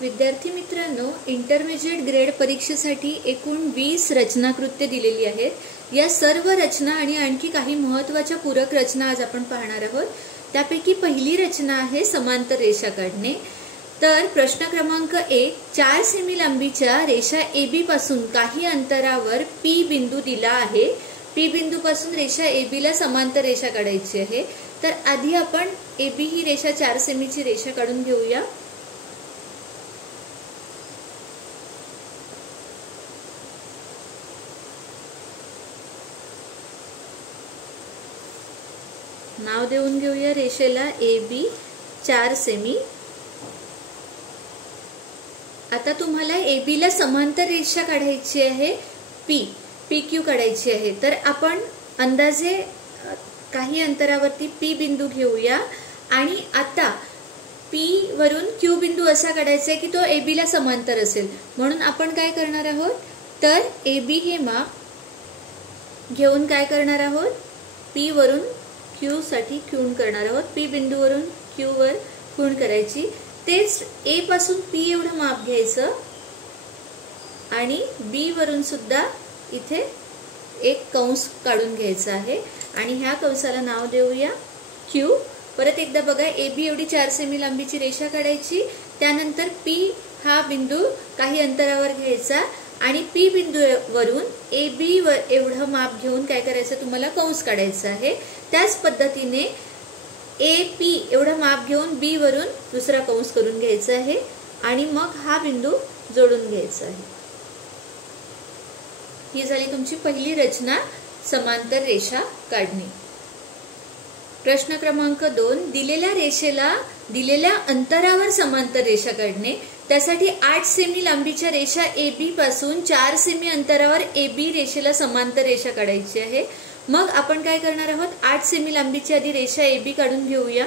विद्यार्थी मित्रांनो, intermediate grade परीक्षेसाठी एकूण 20 रचनाकृत्ये दिलेली आहेत। या सर्व रचना आणि आणखी काही महत्त्वाच्या पूरक रचना आज आपण पाहणार आहोत। त्यापैकी पहिली रचना आहे समांतर रेषा काढणे। तर प्रश्न क्रमांक 1, 4 सेमी लांबीच्या रेषा AB पासून काही अंतरावर P बिंदू दिला आहे। P बिंदू पासून रेषा AB ला समांतर रेषा काढायची आहे। तर आधी आपण AB ही रेषा 4 सेमीची रेषा काढून घेऊया। नाव देऊन घेऊया रेषेला AB 4 सेमी। आता तुम्हाला AB ला समांतर रेषा काढायची आहे, PQ काढायची आहे। तर आपण अंदाजे काही अंतरावरती P बिंदू घेऊया आणि आता P वरून Q बिंदू असा काढायचा आहे की तो AB ला समांतर असेल। म्हणून आपण काय करणार आहोत, तर AB हे माप घेऊन काय करणार आहोत, P वरून Q साठी खूण करणार आहोत। P बिंदूवरून Q वर खूण करायची। तेच A पासून P एवढं माप घ्यायचं आणि B वरून सुद्धा इथे एक कंस काढून घ्यायचा आहे आणि ह्या कंसाला नाव देऊया Q। परत एकदा बघा, AB एवढी 4 सेमी लांबीची रेषा काढायची, त्यानंतर P हा बिंदू काही अंतरावर घ्यायचा आणि P बिंदूवरून AB एवढं माप घेऊन काय करायचं, तुम्हाला कंस काढायचा आहे। त्याच पद्धतीने AP एवढं माप घेऊन B वरून दुसरा कंस करून घ्यायचा आहे आणि मग हा बिंदू जोडून घ्यायचा आहे। ही झाली तुमची पहिली रचना, समांतर रेषा काढणे। प्रश्न क्रमांक 2, दिलेल्या रेषेला दिलेल्या अंतरावर समांतर रेषा काढणे। त्यासाठी 8 सेमी लांबीच्या रेषा AB पासून 4 सेमी अंतरावर AB रेषेला समांतर रेषा काढायची आहे। मग आपण काय करणार आहोत, 8 सेमी लांबीची आधी रेषा AB काढून घेऊया।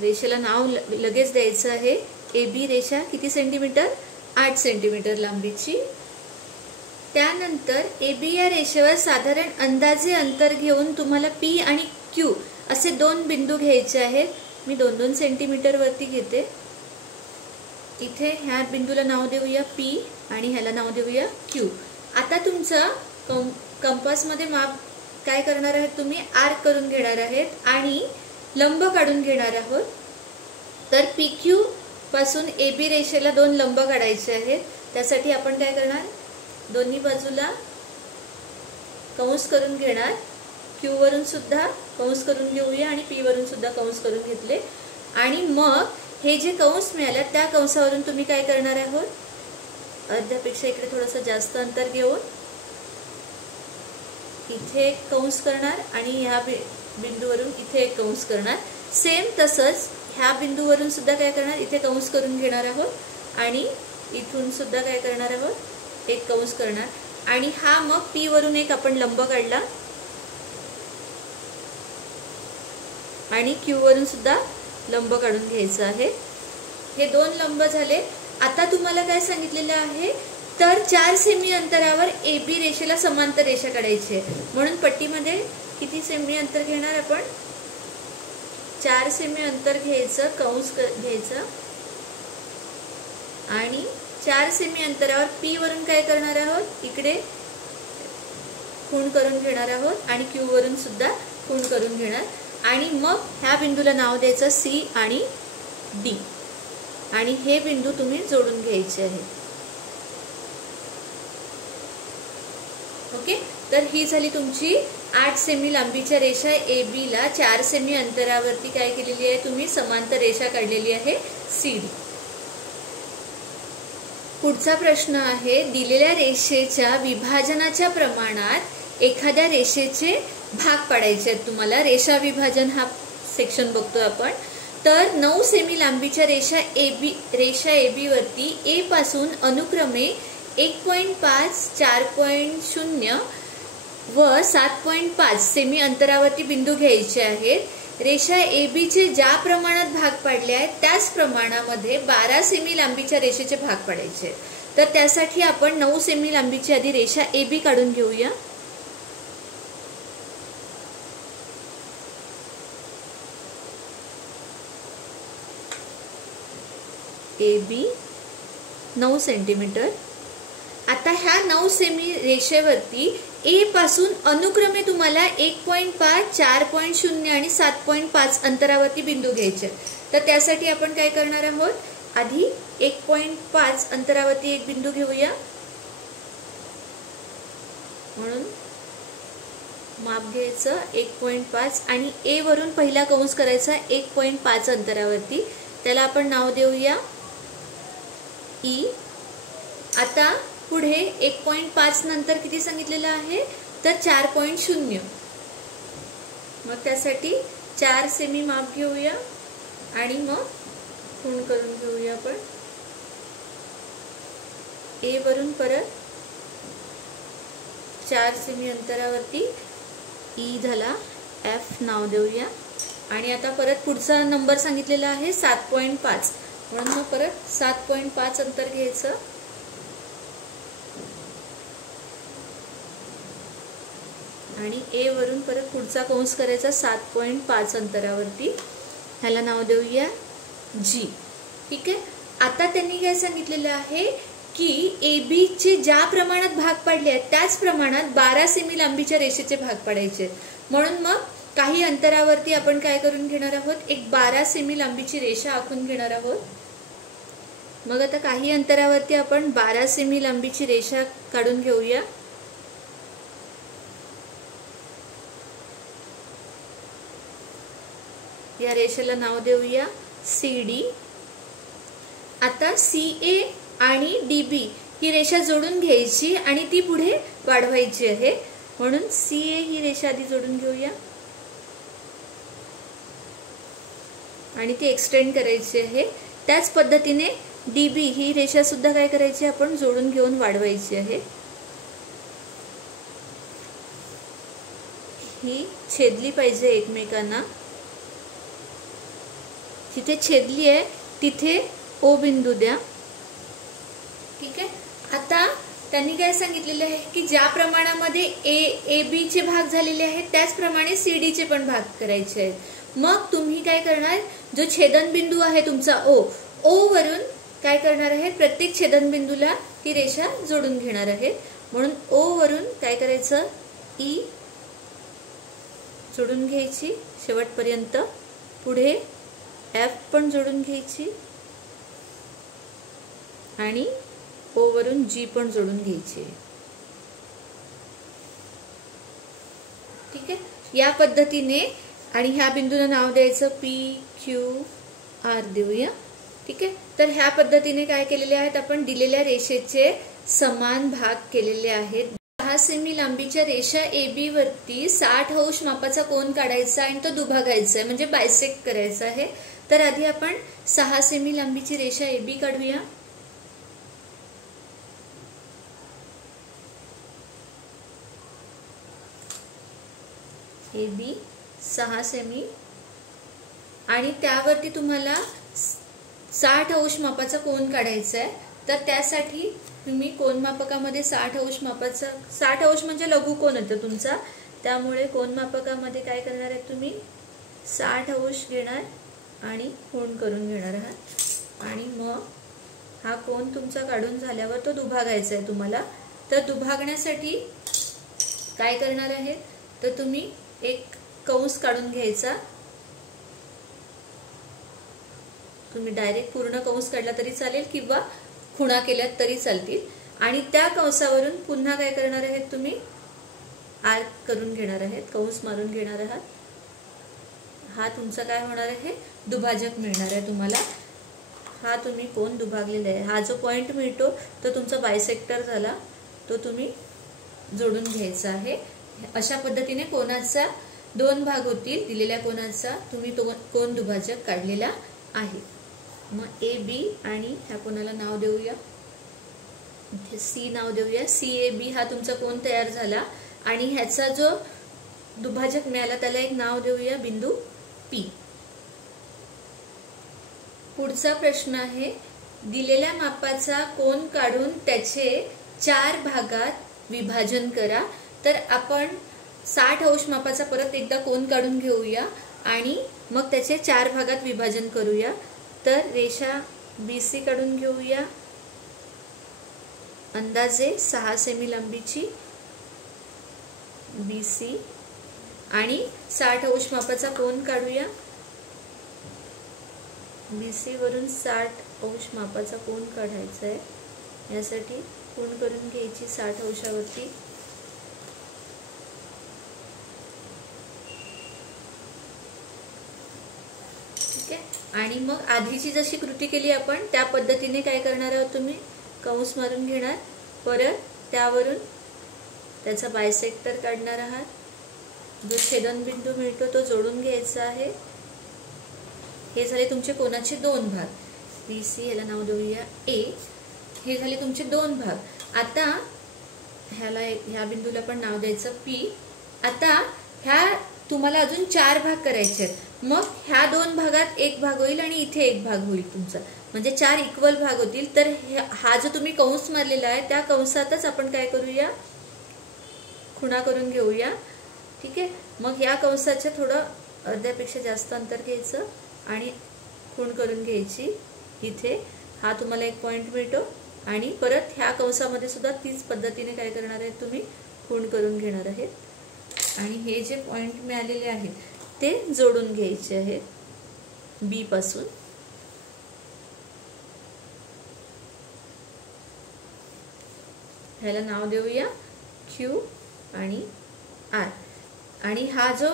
रेषेला नाव लगेच द्यायचं आहे। AB रेषा किती सेंटीमीटर, 8 सेंटीमीटर लांबीची। त्यानंतर AB या रेषेवर साधारण अंदाजे अंतर घेऊन तुम्हाला P आणि Q असे दोन बिंदू घ्यायचे आहेत। मी 2-2 सेंटीमीटर वरती घेते। इथे ह्या बिंदूला नाव देऊया P आणि ह्याला नाव देऊया Q। आता तुमचा कंपास मध्ये माप काय करणार आहात, तुम्ही आर्क करून घेणार आहेत आणि लंब काढून घेणार आहोत। तर PQ पासून AB रेषेला 2 लंब काढायचे आहेत। त्यासाठी आपण काय करणार, दोन्ही बाजूला कंस करून घेणार। Q वरून सुद्धा कंस करून घेऊया आणि P वरून सुद्धा कंस करून घेतले आणि मग हे जे कंस मिळाले त्या कंसावरून तुम्ही काय करणार आहोत, अर्ध्यापेक्षा इकडे थोडंसं जास्त अंतर घेऊन इथे एक कंस करणार आणि ह्या बिंदूवरून इथे एक कंस करणार। सेम तसंच ह्या बिंदूवरून सुद्धा काय करणार, इथे कंस करून घेणार आहोत आणि इथून सुद्धा काय करणार आहोत, एक कंस करणार आणि हा मग P वरून एक आपण लंब काढला आणि Q वरून सुद्धा लंब काढून घ्यायचं आहे। हे 2 लंब झाले। आता तुम्हाला काय सांगितलेलं आहे, तर 4 सेमी अंतरावर AB रेषेला समांतर रेषा काढायची आहे। म्हणून पट्टीमध्ये किती सेमी अंतर घेणार आपण, 4 सेमी अंतर घ्यायचं, कंस घ्यायचं आणि 4 सेमी अंतरावर P वरून काय करणार आहोत, इकडे खूण करून घेणार आहोत आणि Q वरून सुद्धा खूण करून घेणार आणि मग ह्या बिंदूला नाव द्यायचं C आणि D आणि हे बिंदू तुम्ही जोडून घ्यायचे आहे। ओके, तर ही झाली तुमची 8 सेमी लांबीच्या रेषा AB ला 4 सेमी अंतरावरती काय केलेली आहे, तुम्ही समांतर रेषा काढलेली आहे CD। पुढचा प्रश्न आहे, दिलेल्या रेषेच्या विभाजनाच्या प्रमाणात एखाद्या रेषेचे भाग पाडायचे आहेत तुम्हाला। रेषा विभाजन हा सेक्शन बघतोय आपण। तर 9 सेमी लांबीच्या रेषा AB वरती A पासून अनुक्रमे 1.5, 4.0 व 7.5 सेमी अंतरावरती बिंदू घ्यायचे आहेत। रेषा AB चे ज्या प्रमाणात भाग पाडले आहेत त्याच प्रमाणामध्ये 12 सेमी लांबीच्या रेषेचे भाग पाडायचे आहेत। तर त्यासाठी आपण 9 सेमी लांबीची आधी रेषा AB काढून घेऊया। AB 9 centimetre. आता ह्या 9 सेमी रेषेवरती ए पासून अनुक्रमे तुम्हाला 1.5, 4.0 आणि 7.5 अंतरावरती बिंदू घ्यायचे। तर त्यासाठी आपण काय करणार आहोत, आधी 1.5 अंतरावरती एक बिंदू घेऊया। म्हणून माप घ्यायचं 1.5 आणि ए वरून पहिला कंस करायचा 1.5 अंतरावरती, त्याला आपण नाव देऊया ई। आता पुढे 1.5 नंतर किती सांगितलेलं आहे, तर 4.0। मग त्यासाठी 4 सेमी माप घेऊया आणि मग खूण करून घेऊया आपण। ए वरून परत 4 सेमी अंतरावरती ई झाला, एफ नाव देऊया। आणि आता परत पुढचा नंबर सांगितलेला आहे 7.5, म्हणून मग परत 7.5 अंतर घ्यायचं आणि ए वरून परत पुढचा कंस करायचा 7.5 अंतरावरती, ह्याला नाव देऊया जी। ठीक आहे। आता त्यांनी काय सांगितलेलं आहे की AB चे ज्या प्रमाणात भाग पाडले आहेत त्याच प्रमाणात 12 सेमी लांबीच्या रेषेचे भाग पाडायचे। म्हणून मग काही अंतरावरती आपण काय करून घेणार आहोत, एक 12 सेमी लांबीची रेषा आखून घेणार आहोत। मग आता काही अंतरावरती आपण 12 सेमी लांबीची रेषा काढून घेऊया। या रेषेला नाव देऊया CD। आता CA आणि DB ही रेषा जोडून घ्यायची आणि ती पुढे वाढवायची आहे। म्हणून CA ही रेषा आधी जोडून घेऊया आणि ती एक्सटेंड करायची आहे। त्याच पद्धतीने DB ही रेषा सुद्धा काय करायची, आपण जोडून घेऊन वाढवायची आहे। ही छेदली पाहिजे एकमेकांना, जिथे छेदली आहे तिथे O बिंदू द्या। ठीक आहे। आता त्यांनी काय सांगितलेले आहे की ज्या प्रमाणामध्ये AB चे भाग झालेले आहेत त्याचप्रमाणे CD चे पण भाग करायचे आहेत। मग तुम्ही काय करणार, जो छेदनबिंदू आहे तुमचा O वरून काय करणार आहे, प्रत्येक छेदनबिंदूला ती रेषा जोडून घेणार आहे। म्हणून O वरून काय करायचं, E जोडून घ्यायची शेवटपर्यंत, पुढे F पण जोडून घ्यायची आणि O वरून G पण जोडून घ्यायची। ठीक आहे। या पद्धतीने आणि ह्या बिंदूला नाव द्यायचं PQR देऊया। ठीक आहे। तर ह्या पद्धतीने काय केलेले आहेत, आपण दिलेल्या रेषेचे समान भाग केलेले आहेत। 6 सेमी लांबीच्या रेषा AB वरती 60 अंश मापाचा कोन काढायचा आणि तो दुभागायचा आहे, म्हणजे बायसेक्ट करायचा आहे। तर आधी आपण 6 सेमी लांबीची रेषा AB काढूया। AB 6 सेमी आणि त्यावरती तुम्हाला 60 अंश मापाचा कोन काढायचा आहे। तर त्यासाठी तुम्ही कोनमापकामध्ये 60 अंश मापाचा, 60 अंश म्हणजे लघु कोन येतो तुमचा, त्यामुळे कोनमापकामध्ये काय करणार आहे, तुम्ही 60 अंश घेणार आणि कोन करून घेणार आहात आणि मग हा कोन तुमचा काढून झाल्यावर तो दुभागायचा आहे तुम्हाला। तर दुभागण्यासाठी काय करणार आहे, तर तुम्ही एक कंस काढून घ्यायचा। तुम्ही डायरेक्ट पूर्ण कंस काढला तरी चालेल किंवा खुणा केल्यात तरी चालतील आणि त्या कंसावरून पुन्हा काय करणार आहेत, तुम्ही आर्क करून घेणार आहेत, कंस मारून घेणार आहात। हा तुमचा काय होणार आहे, दुभाजक मिळणार आहे तुम्हाला। हा तुम्ही कोन दुभागलेला आहे, हा जो पॉइंट मिळतो तो तुमचा बायसेक्टर झाला, तो तुम्ही जोडून घ्यायचा आहे। अशा पद्धतीने कोनाचा 2 भाग होतील, दिलेल्या कोनाचा तुम्ही तो कोन दुभाजक काढलेला आहे। मग AB आणि ह्या कोनाला नाव देऊया, इथे C नाव देऊया। CAB हा तुमचा कोन तयार झाला आणि ह्याचा जो दुभाजक मिळाला त्याला एक नाव देऊया बिंदू P। पुढचा प्रश्न आहे, दिलेल्या मापाचा कोन काढून त्याचे 4 भागात विभाजन करा। तर आपण 60 अंश मापाचा परत एकदा कोन काढून घेऊया आणि मग त्याचे 4 भागात विभाजन करूया। तर रेषा BC काढून घेऊया अंदाजे 6 सेमी लांबीची BC आणि 60 अंश मापाचा कोन काढूया. BC वरून 60 अंश मापाचा कोन काढायचा आहे. यासाठी कोन करून घ्यायची 60 अंशावरती. ठीक आहे. आणि मग आधीची जशी कृती केली आपण त्या पद्धतीने काय करणार आहोत तुम्ही कंस मारून घेणार. परत त्यावरून त्याचा बायसेक्टर काढणार आहात. जो छेदनबिंदू मिळतो तो जोडून घ्यायचा आहे. हे झाले तुमचे कोनाचे 2 भाग. BC याला नाव देऊया A. हे झाले तुमचे 2 भाग. आता ह्या बिंदूला पण नाव द्यायचं P. आता ह्या तुम्हाला अजून 4 भाग करायचे आहेत. मग ह्या 2 भागात एक भाग होईल आणि इथे एक भाग होईल तुमचा, म्हणजे 4 इक्वल भाग होतील. तर हा जो तुम्ही कंस मारलेला आहे त्या कंसातच आपण काय करूया खुणा करून घेऊया. ठीक आहे. मग या कंसाच्या थोडं अर्ध्यापेक्षा जास्त अंतर घ्यायचं आणि खूण करून घ्यायची. इथे हा तुम्हाला एक पॉइंट मिळतो आणि परत ह्या कंसामध्ये सुद्धा तीच पद्धतीने काय करणार आहेत तुम्ही खूण करून घेणार आहेत. आणि हे जे पॉइंट मिळालेले आहेत ते जोडून घ्यायचे आहेत B पासून. ह्याला नाव देऊया Q आणि R. आणि हा जो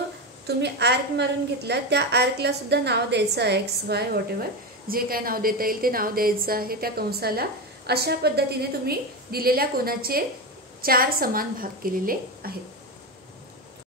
तुम्ही आर्क मारून घेतला त्या आर्कला सुद्धा नाव द्यायचं आहे XY व्हॉटएव्हर जे काय नाव देता येईल ते नाव द्यायचं आहे त्या कंसाला. अशा पद्धतीने तुम्ही दिलेल्या कोनाचे 4 समान भाग केलेले आहेत.